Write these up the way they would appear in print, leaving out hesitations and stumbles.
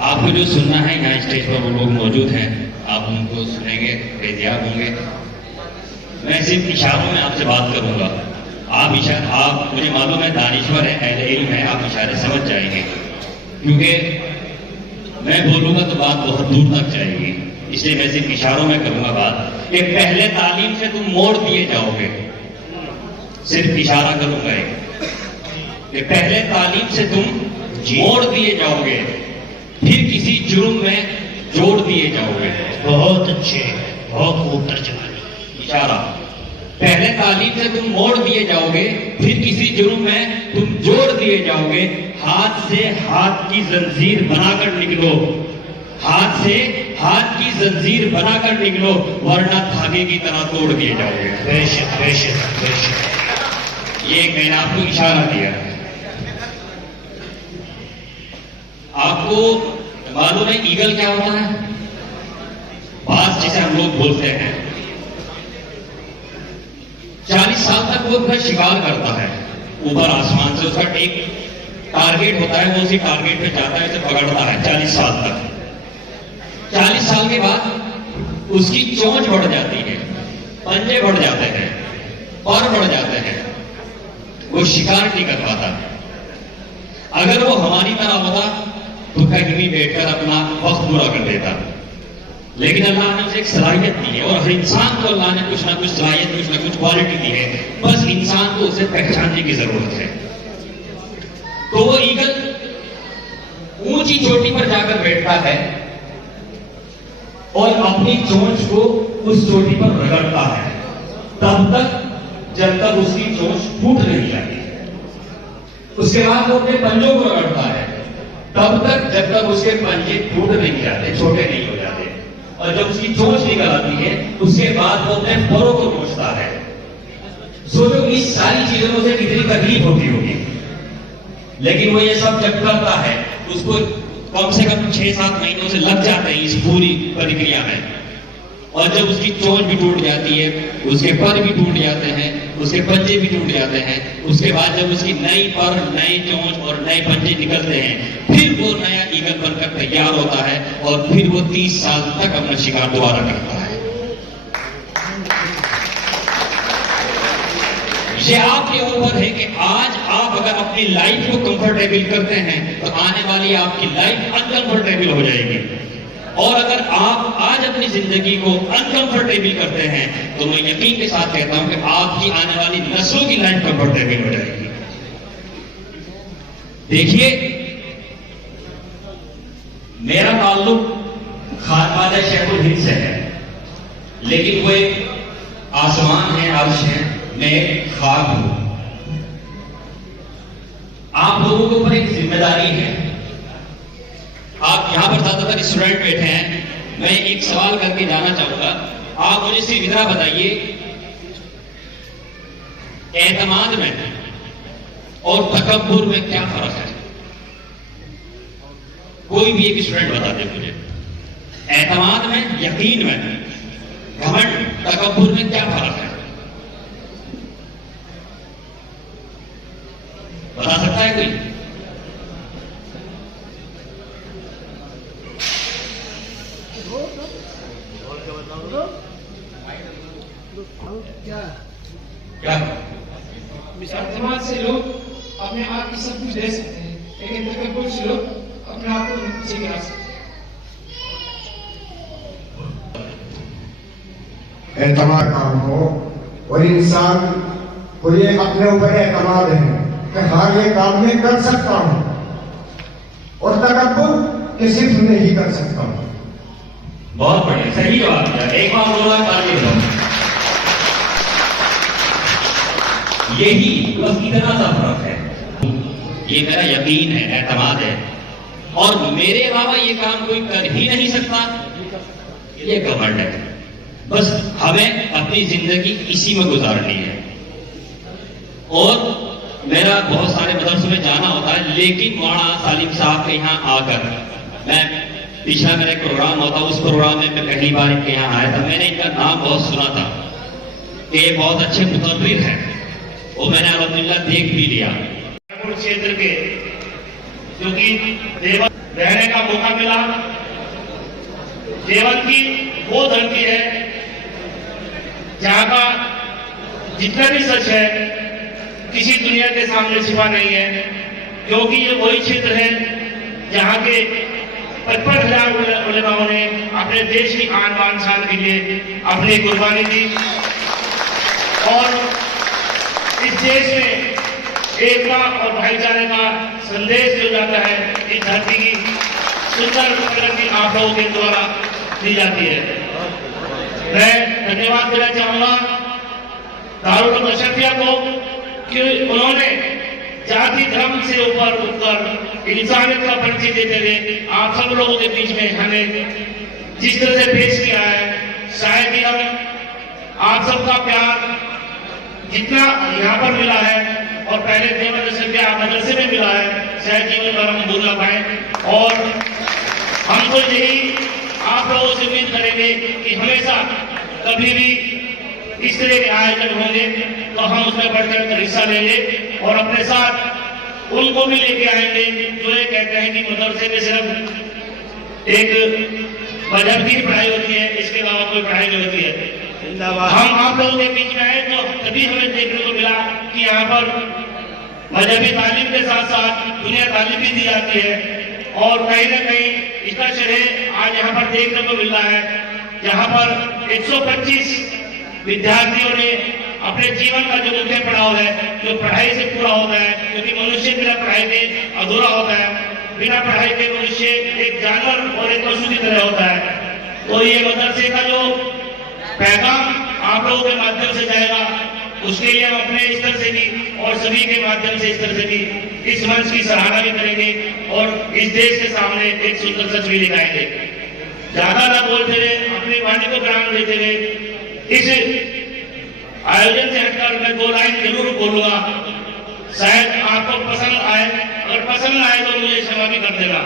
आपको जो सुनना है यहाँ स्टेज पर वो लोग मौजूद हैं, आप उनको सुनेंगे, बेदियाब होंगे। मैं सिर्फ इशारों में आपसे बात करूंगा। आप मुझे मालूम है दानिश्वर है, अहले इल्म है, आप इशारे समझ जाएंगे, क्योंकि मैं बोलूंगा तो बात बहुत दूर तक जाएगी। इसलिए मैं सिर्फ इशारों में करूंगा बात कि पहले तालीम से तुम मोड़ दिए जाओगे। सिर्फ इशारा करूंगा एक कि पहले तालीम से तुम मोड़ दिए जाओगे, फिर किसी जुर्म में जोड़ दिए जाओगे। बहुत अच्छे, बहुत खूब तर्जुमा। इशारा, पहले तालीम से तुम मोड़ दिए जाओगे, फिर किसी जुर्म में तुम जोड़ दिए जाओगे। हाथ से हाथ की जंजीर बनाकर निकलो, हाथ से हाथ की जंजीर बनाकर निकलो, वरना धागे की तरह तोड़ दिए जाओगे। बेशक बेशक बेशक। ये एक मैंने आपको इशारा दिया। आपको मालूम है ईगल क्या होता है? बाज जिसे हम लोग बोलते हैं। 40 साल तक वो अपना शिकार करता है ऊपर आसमान से। उसका एक टारगेट होता है, वो उसी टारगेट पे जाता है, उसे पकड़ता है 40 साल तक। 40 साल के बाद उसकी चोंच बढ़ जाती है, पंजे बढ़ जाते हैं, पर बढ़ जाते हैं, वो शिकार नहीं कर पाता। अगर वो हमारी तरह होता तो कहीं भी बैठकर अपना वक्त पूरा कर देता। लेकिन अल्लाह ने उसे एक सलाहियत दी है, और हर इंसान को अल्लाह ने कुछ ना कुछ सलाहियत, कुछ ना कुछ क्वालिटी दी है। बस इंसान को उसे पहचानने की जरूरत है। तो वो ईगल ऊंची चोटी पर जाकर बैठता है और अपनी चोंच को उस चोटी पर रगड़ता है, तब तक जब तक उसकी चोंच टूट नहीं जाती। उसके बाद वो अपने पंजों को रगड़ता है, तब तक जब तक उसके पंजे टूट नहीं जाते, छोटे नहीं हो जाते। और जब उसकी चोंच निकल आती है, उसके बाद वो अपने फरों को नोचता है। सोचो इस सारी चीजों से कितनी तकलीफ होती होगी। लेकिन वो ये सब जब करता है, उसको कम से कम 6-7 महीनों से लग जाते हैं इस पूरी प्रक्रिया में। और जब उसकी चोंच भी टूट जाती है, उसके पर भी टूट जाते हैं, उसके पंजे भी टूट जाते हैं, उसके बाद जब उसकी नई पर, नई चोंच और नए पंजे निकलते हैं, फिर वो नया ईगल बनकर तैयार होता है, और फिर वो 30 साल तक अपना शिकार दोबारा करता है। ये आपके ऊपर है कि आज आप अगर अपनी लाइफ को कंफर्टेबल करते हैं तो आने वाली आपकी लाइफ अनकंफर्टेबल हो जाएगी। और अगर आप आज अपनी जिंदगी को अनकंफर्टेबल करते हैं तो मैं यकीन के साथ कहता हूं कि आपकी आने वाली नस्लों की लाइफ कंफर्टेबल हो जाएगी। देखिए, मेरा ताल्लुक खानवादा शेखुल हिंद से है, लेकिन वो एक आसमान है, अर्श है, मैं एक खाक हूं। आप लोगों के ऊपर एक जिम्मेदारी है। आप यहां पर ज्यादातर स्टूडेंट बैठे हैं, मैं एक सवाल करके जाना चाहूंगा। आप मुझे सिर्फ इतना बताइए, एतमाद में और तकब्बुर में क्या फर्क है? कोई भी एक स्टूडेंट बता दे मुझे। एतमाद में, यकीन में, घमंड, तकब्बुर में क्या फर्क है? बता सकता है कोई? क्या एतमाद से लोग अपने आप की सब कुछ दे सकते हैं, लेकिन तकब्बुर से लोग अपने आप को नीचे गिरा सकते हैं। एतमाद काम हो, और इंसान को ये अपने ऊपर एतमाद है कि हाँ ये काम मैं कर सकता हूं, और तकब्बुर कि सिर्फ नहीं कर सकता हूं। बहुत बढ़िया, सही जवाब दिया। एक बार बोला ताली दो। यही बस इतना सा फर्क है। ये मेरा यकीन है, एतमाद है, और मेरे अलावा ये काम कोई कर ही नहीं सकता, ये घमंड है। बस हमें अपनी जिंदगी इसी में गुजारनी है। और मेरा बहुत सारे मदरसों में जाना होता है, लेकिन मौलाना सालिम साहब के यहाँ आकर, मैं पिछला मेरा एक प्रोग्राम होता, उस प्रोग्राम में मैं पहली बार इनके यहाँ आया था। मैंने इनका नाम बहुत सुना था कि ये बहुत अच्छे मुतब्बिर हैं, वो मैंने अल्हम्दुलिल्लाह देख भी लिया। क्षेत्र के, क्योंकि रहने का मौका मिला। देवल की वो धरती है जहां का जितना भी सच है किसी दुनिया के सामने छिपा नहीं है, क्योंकि ये वही क्षेत्र है जहां के 55,000 उलेमाओं ने अपने देश की आन बान शान के लिए अपनी कुर्बानी दी और इस देश में एकता और भाईचारे का संदेश जो जाता है इस धरती की सुंदर प्रगति आप लोगों के द्वारा दी जाती है। मैं धन्यवाद देना चाहूंगा दारुल अशरफिया को कि उन्होंने जाति धर्म से ऊपर उठकर इंसानियत का परिचय देते हुए आप सब लोगों के बीच में हमें जिस तरह से पेश किया है, शायद ही हम आप सबका प्यार जितना यहाँ पर मिला है और पहले देवल अशरफिया मदरसे में मिला है, शायद जीवन भर हम भूल ना पाए। और हम तो यही आप लोगों से उम्मीद करेंगे कि हमेशा कभी भी इस तरह के आयोजन होंगे तो हम उसमें बढ़ चढ़ कर हिस्सा लेंगे और अपने साथ उनको भी लेके आएंगे जो ये कहते हैं कि मदरसे में सिर्फ एक मजहब की पढ़ाई होती है, इसके अलावा कोई पढ़ाई नहीं होती है। हम आप लोगों के बीच में आए तो तभी हमें देखने को मिला कि यहाँ पर मजहबी तालीम के साथ साथ दुनिया तालीम भी दी जाती है और कहीं ना कहीं इसका श्रेय आज यहाँ पर देखने को मिल रहा है, जहाँ पर 125 विद्यार्थियों ने अपने जीवन का जो मुख्य पड़ाव है जो पढ़ाई से पूरा होता है, क्योंकि मनुष्य बिना पढ़ाई के अधूरा होता है, बिना पढ़ाई के मनुष्य एक जानवर और एक पशु की तरह होता है। तो ये मदरसे का जो पैगाम आप लोगों के माध्यम से जाएगा उसके लिए हम अपने स्तर से भी और सभी के माध्यम से स्तर से भी इस मंच की सराहना भी करेंगे और इस देश के सामने एक सुंदर सच भी दिखाएंगे। ज्यादा ना बोलते हुए अपनी वाणी को विराम देते हुए इस आयोजन से हटकर मैं 2 लाइन जरूर बोलूंगा, शायद आपको पसंद आए, अगर पसंद आए तो मुझे क्षमा भी कर देना।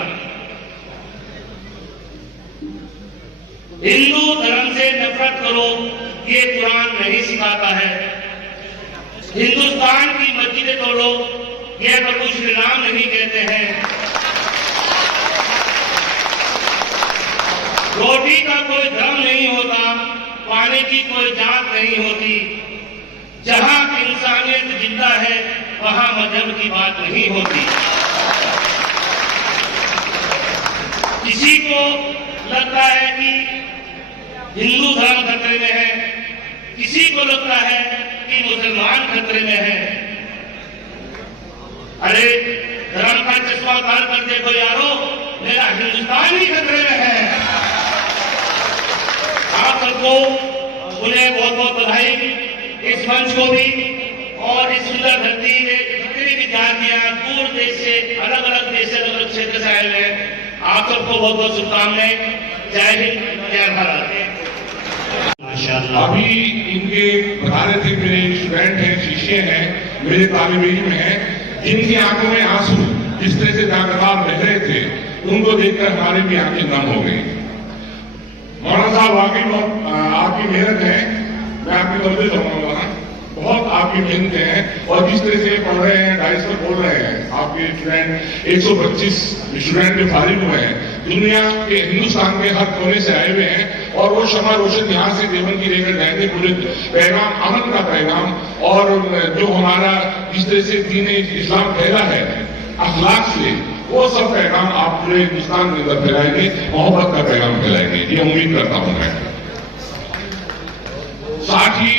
हिंदू धर्म से नफरत करो ये कुरान नहीं सिखाता है, हिंदुस्तान की मस्जिदें तोड़ो ये प्रभु श्री राम नहीं कहते हैं, रोटी का कोई धर्म नहीं होता, पानी की कोई जात नहीं होती, जहां इंसानियत जिंदा है वहां मजहब की बात नहीं होती। किसी को लगता है कि हिंदू धर्म खतरे में है, किसी को लगता है कि मुसलमान खतरे में है। अरे धर्म का चश्मा उतार कर देखो यारो, मेरा हिंदुस्तान ही खतरे में है। आप सबको उन्हें बहुत बहुत बधाई, इस मंच को भी और इस सुंदर धरती में जितने भी विद्यार्थियां दूर देश से अलग अलग देश से अलग अलग क्षेत्र से आए हुए हैं, आप सबको बहुत बहुत शुभकामनाएं। जय हिंद, जय भारत। अभी इनके बता रहे थे, मेरे स्टूडेंट हैं, शिष्य हैं, मेरे तालिब इल्म हैं, जिनकी आंखों में आंसू जिस तरह से लगातार बह रहे थे, उनको देखकर हमारी भी आंखें नम हो गई। मौलाना साहब वाकई बहुत आपकी मेहनत है, मैं आपकी मदद करूंगा, बहुत आपकी मेहनत है और जिस तरह से पढ़ रहे हैं, 250 बोल रहे हैं, आपके स्टूडेंट 125 स्टूडेंट भी फारिग हुए हैं, दुनिया के हिंदुस्तान के हर कोने से आए हुए हैं और वो शमा रोशन यहाँ से देवन की लेकर जाएंगे पूरे पैगाम, अमन का पैगाम और जो हमारा जिस तरह से दीन इस्लाम फैला है अखलाक से, वो सब पैगाम आप पूरे हिंदुस्तान के अंदर फैलाएंगे, मोहब्बत का पैगाम फैलाएंगे, ये उम्मीद करता हूं मैं। साथ ही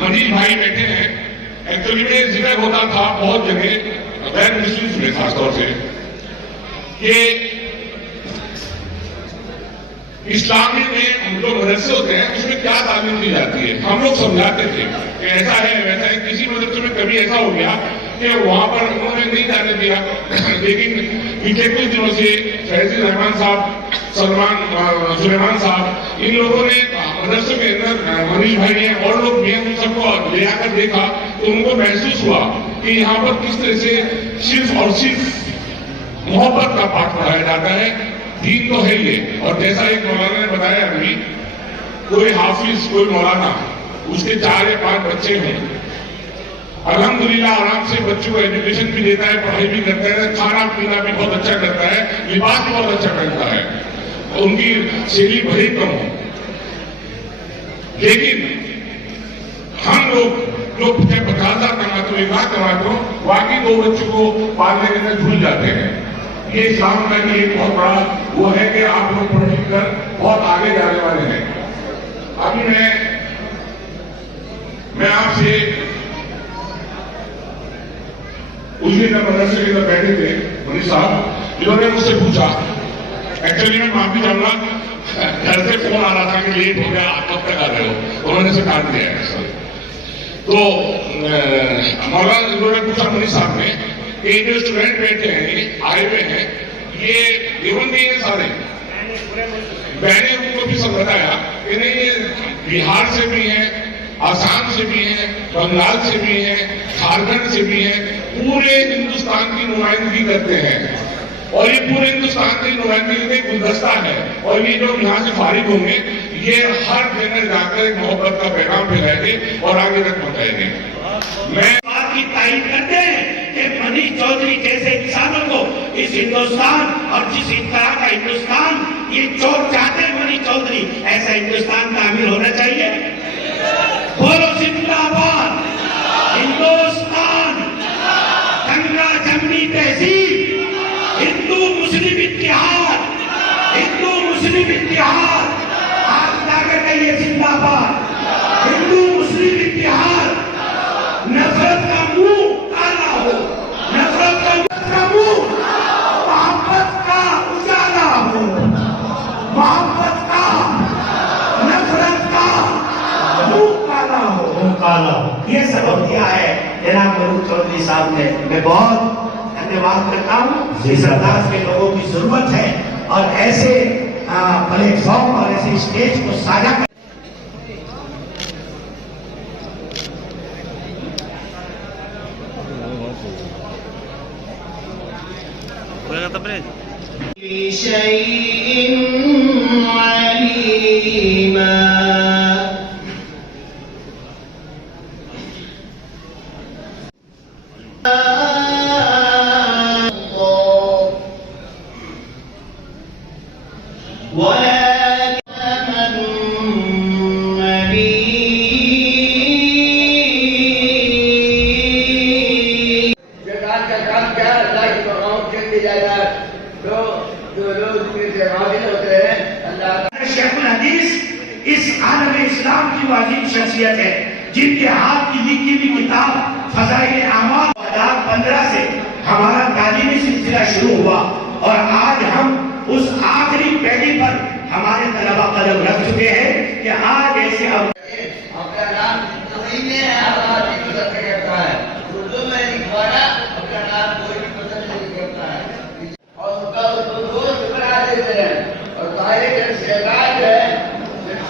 मनीष भाई बैठे हैं, एक्चुअली में जिक्र होता था बहुत जगह गैर मुस्लिम्स में खासतौर से कि इस्लामी में जो मदरसे होते हैं उसमें क्या तालीम दी जाती है। हम लोग समझाते थे कि ऐसा है वैसा है, किसी मदरसे में कभी ऐसा हो गया कि वहां पर उन्होंने नहीं जाने दिया, लेकिन पिछले कुछ दिनों से फैजिल रहमान साहब, सुलेमान साहब, इन लोगों ने मदरसे के अंदर मनीष भाई ने और लोग भी उन सबको ले आकर देखा तो उनको महसूस हुआ कि यहाँ पर किस तरह से सिर्फ और सिर्फ मोहब्बत का पाठ पढ़ाया जाता है। दीन तो है ये, और जैसा एक मौलाना ने बताया अभी, कोई हाफिज कोई मौलाना उसके 4 या 5 बच्चे हैं, अल्हम्दुलिल्लाह आराम से बच्चों को एजुकेशन भी देता है, पढ़ाई भी करता है, खाना पीना भी बहुत अच्छा करता है, लिबास भी बहुत अच्छा पहनता है, उनकी शैली भले कम हो। लेकिन हम लोग जो 50,000 कमाते हो, 1 लाख कमाते हो, बाकी 2 बच्चों को पालने के अंदर भूल जाते हैं। ये इस्लाम का भी एक बहुत बड़ा वो है कि आप लोग पढ़ लिख कर बहुत आगे जाने वाले हैं। अभी मैं आपसे उसी का मदरसे के अंदर बैठे थे मनीष साहब, इन्होंने मुझसे पूछा, एक्चुअली मैं माफी चाहूंगा, घर से फोन आ रहा था कि लेट हो गया, आप कब तक आ रहे हो, उन्होंने से काट दिया है सर। तो मौलाना इन्होंने पूछा मनीष साहब ने कि जो स्टूडेंट बैठे हैं, आए हुए हैं, ये देवबंदी है सारे बहने, उनको भी सब बताया कि नहीं, ये बिहार से भी हैं, आसाम से भी हैं, बंगाल से भी हैं, झारखंड से भी हैं, पूरे हिंदुस्तान की नुमाइंदगी करते हैं। और ये पूरे हिंदुस्तान की नुमाइंदगी में गुलदस्ता है। और ये जो यहाँ से फारिग होंगे, ये हर जगह जाकर एक मोहब्बत का पैगाम फैलाएंगे और आगे तक पहुंचाएंगे। मैं बात की तारीफ करते हैं कि मनीष चौधरी जैसे इंसानों को इस हिंदुस्तान और जिस तरह का हिंदुस्तान ये चोर चाहते हैं, मनीष चौधरी ऐसा हिंदुस्तान तामीर होना चाहिए। बोलो जिंदाबाद हिंदुस्तान, गंगा जमनी तहजीब, हिंदू मुस्लिम इत्तेहाद, हिंदू मुस्लिम इत्तेहाद, आप जाकर कहिए जिंदाबाद हिंदू मुस्लिम इत्तेहाद। नफरत का मुंह काला हो, नफरत का मुंह मोहब्बत का उजाला हो, मोहब्बत का, नफरत का मुंह काला हो, काला हो। ये सबक दिया है जनाब मनीष चौधरी साहब ने। मैं बहुत धन्यवाद करता हूँ। इस अंदाज के लोगों की जरूरत है और ऐसे प्लेटफॉर्म और ऐसे स्टेज को साझा कर इस आलम इस्लाम की वाजिब शख्सियत है जिनके हाथ की लिखी हुई किताब फज़ाइल आमाल 2015 से हमारा तालीमी सिलसिला शुरू हुआ और आज हम उस आखिरी पहली पर हमारे तलबा कदम रख चुके हैं कि आज ऐसे अपना नाम नहीं है, करता है उर्दू में लिखवाना, अपना नाम कोई भी पसंद नहीं करता है और उनका उसको दोस्त बना देते हैं। और तारीख शैतान है,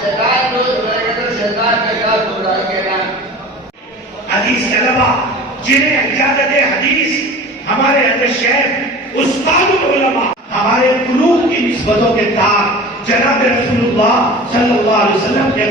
शैतान दोस्त बनेगा तो शैतान के साथ बुराई के नाम हदीस तलबा जिन्हें इजाजत हदीस हमारे अंदर शेख उस्तादुल उलमा हमारे कुलूब की निस्बतों के तार जनाब रसूलुल्लाह सल्लल्लाहु अलैहि वसल्लम के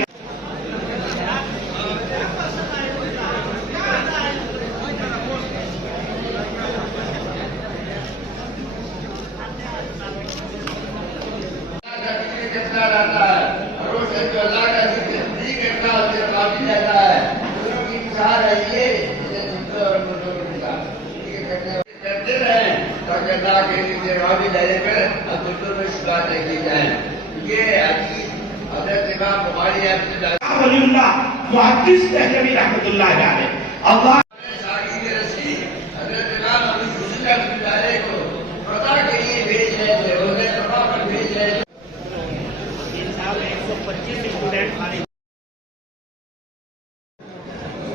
मुहद्दिस दहलवी रहमतुल्लाह अलैह अल्लाह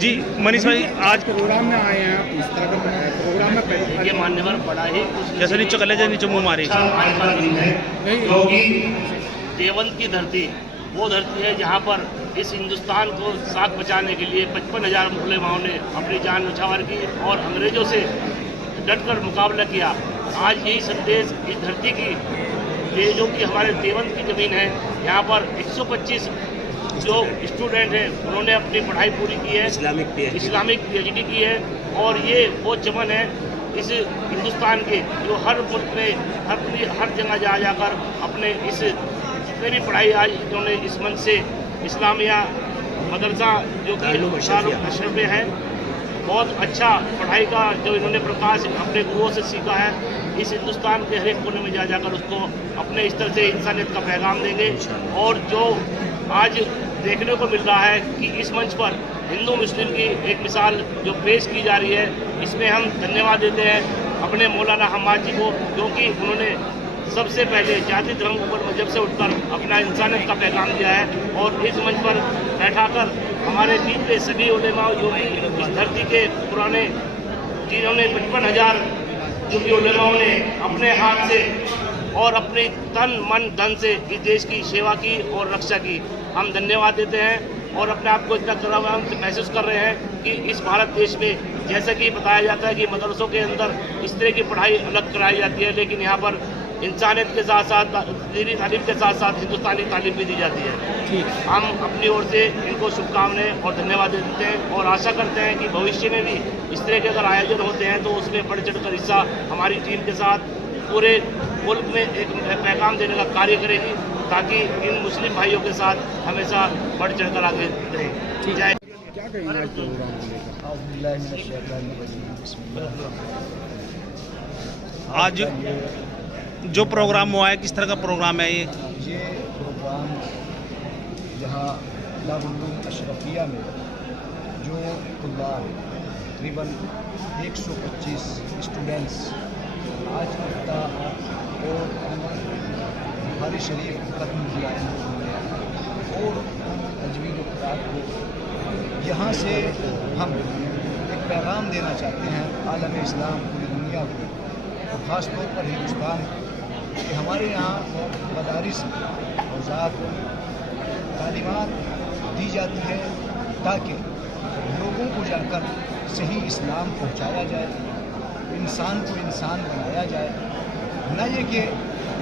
जी मनीष भाई आज प्रोग्राम में आए हैं, इस तरह का प्रोग्राम में ये मान्यवर बड़ा ही जैसे नीचे कले जाए नीचे मुंह मारे क्योंकि देवबंद की धरती वो धरती है जहाँ पर इस हिंदुस्तान को साथ बचाने के लिए 55,000 उलेमाओं ने अपनी जान न्यौछावर की और अंग्रेजों से डटकर मुकाबला किया। आज यही संदेश इस धरती की, ये जो कि हमारे देवबंद की ज़मीन है, यहाँ पर 125 जो स्टूडेंट हैं उन्होंने अपनी पढ़ाई पूरी की है, इस्लामिक PhD की है। और ये वो चमन है इस हिंदुस्तान के जो हर मुल्क में हर जगह जाकर अपने इस जितने भी पढ़ाई आज इन्होंने इस मंच से इस्लामिया मदरसा जो कि दारुल अशरफ में है, बहुत अच्छा पढ़ाई का जो इन्होंने प्रकाश अपने गुरुओं से सीखा है, इस हिंदुस्तान के हर एक कोने में जाकर उसको अपने स्तर से इंसानियत का पैगाम देंगे। और जो आज देखने को मिल रहा है कि इस मंच पर हिंदू मुस्लिम की एक मिसाल जो पेश की जा रही है, इसमें हम धन्यवाद देते हैं अपने मौलाना हम्माद जी को, क्योंकि उन्होंने सबसे पहले जाति धर्म ऊपर मजहब से उठकर अपना इंसानियत का पैगाम दिया है। और इस मंच पर बैठाकर हमारे बीच के सभी उलेमा जो कि इस धरती के पुराने जिन्होंने 55,000 जो भी उलेमाओं ने अपने हाथ से और अपने तन मन धन से इस देश की सेवा की और रक्षा की, हम धन्यवाद देते हैं। और अपने आप को इतना गर्व महसूस कर रहे हैं कि इस भारत देश में जैसा कि बताया जाता है कि मदरसों के अंदर इस तरह की पढ़ाई अलग कराई जाती है, लेकिन यहाँ पर इंसानियत के साथ साथ दीनी तालीम के साथ साथ हिंदुस्तानी तालीम भी दी जाती है। हम अपनी ओर से इनको शुभकामनाएं और धन्यवाद देते हैं और आशा करते हैं कि भविष्य में भी इस तरह के अगर आयोजन होते हैं तो उसमें बढ़ चढ़ कर हिस्सा हमारी टीम के साथ पूरे मुल्क में एक पैगाम देने का कार्य करेगी, ताकि इन मुस्लिम भाइयों के साथ हमेशा बढ़ चढ़ कर आगे रहे। जय। क्या कहेंगे आज प्रोग्राम को लेकर? आज जो प्रोग्राम हुआ है, किस तरह का प्रोग्राम है ये प्रोग्राम यहाँ दारुल अशरफिया में जो तकरीबन 125 स्टूडेंट्स आज और बुखारी शरीफ खत्म किया है और तजवीद क़ुरान को यहाँ से हम एक पैगाम देना चाहते हैं आलम इस्लाम पूरी दुनिया को, और ख़ास तौर पर हिंदुस्तान कि हमारे यहाँ मदारिस औज़ात तालीमात दी जाती है ताकि लोगों को जाकर सही इस्लाम पहुँचाया जाए, इंसान को इंसान बनाया जाए, न ये कि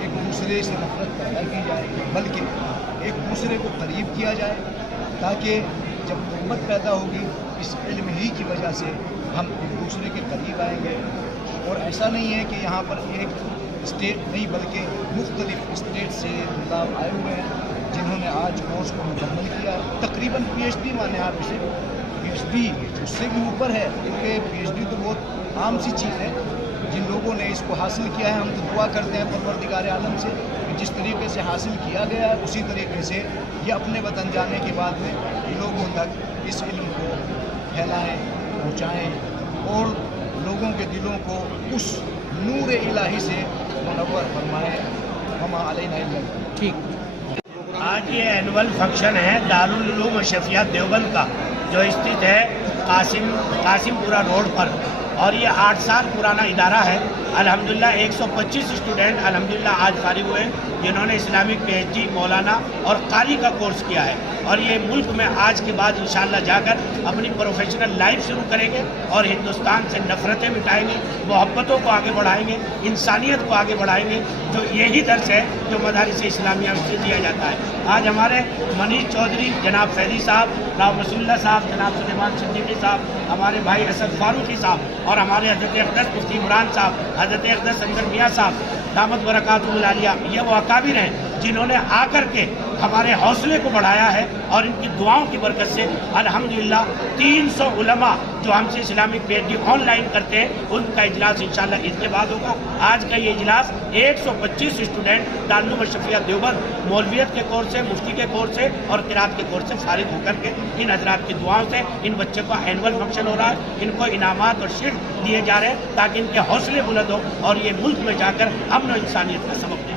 एक दूसरे से नफरत पैदा की जाए बल्कि एक दूसरे को करीब किया जाए, ताकि जब उम्मत पैदा होगी इस इल्म ही की वजह से हम एक दूसरे के करीब आएंगे। और ऐसा नहीं है कि यहाँ पर एक स्टेट नहीं बल्कि मुख्तलिफ स्टेट से मतलब आए हुए हैं जिन्होंने आज कोर्स को मुकम्मल किया। तकरीबन PhD माने आप इसे PhD उससे भी ऊपर है, क्योंकि PhD तो बहुत आम सी चीज़ है। जिन लोगों ने इसको हासिल किया है हम तो दुआ करते हैं परवरदिगार आलम से कि जिस तरीके से हासिल किया गया है उसी तरीके से ये अपने वतन जाने के बाद में लोगों तक इस इल्म को फैलाएँ, पहुँचाएँ और लोगों के दिलों को उस नूर इलाही से मुनव्वर फरमाएँ। हम अलैना ठीक। आज ये एनुअल फंक्शन है दारुल उलूम अशरफिया देवबंद का, जो स्थित है कासिमपुरा रोड पर, और ये 8 साल पुराना इदारा है। अल्हम्दुलिल्लाह 125 स्टूडेंट अल्हम्दुलिल्लाह आज फारिग हुए जिन्होंने इस्लामिक PhD मौलाना और कारी का कोर्स किया है, और ये मुल्क में आज के बाद इंशाअल्लाह जाकर अपनी प्रोफेशनल लाइफ शुरू करेंगे और हिंदुस्तान से नफरतें मिटाएंगे, मोहब्बतों को आगे बढ़ाएंगे, इंसानियत को आगे बढ़ाएंगे। जो यही दर्स है जो मदारिस इस्लामिया से दिया जाता है। आज हमारे मनीष चौधरी, जनाब फैदी साहब, राव मसूल्ला साहब, जनाब सुलेमान सिद्दीकी साहब, हमारे भाई असद फारूकी साहब और हमारे हज़रत अक़दस मुफ्ती इमरान साहब, हज़रत अक़दस अंदर मियाँ साहब दामत बरकातुहुल आलिया, ये वो अकाबिर हैं जिन्होंने आकर के हमारे हौसले को बढ़ाया है। और इनकी दुआओं की बरकत से अल्हम्दुलिल्लाह 300 उलमा जो हमसे इस्लामिक PhD ऑनलाइन करते हैं उनका इजलास इंशाअल्लाह इसके बाद होगा। आज का ये इजलास 125 स्टूडेंट दारुल उलूम अशरफिया देवबंद मौलवियत के कोर्स से, मुफ्ती के कोर्स से और क़िराअत के कोर्स से फारिग होकर के इन हजरात की दुआओं से इन बच्चों का एनुअल फंक्शन हो रहा है। इनको इनामात और शील्ड दिए जा रहे हैं ताकि इनके हौसले बुलंद हो और ये मुल्क में जाकर अमन और इंसानियत का सबक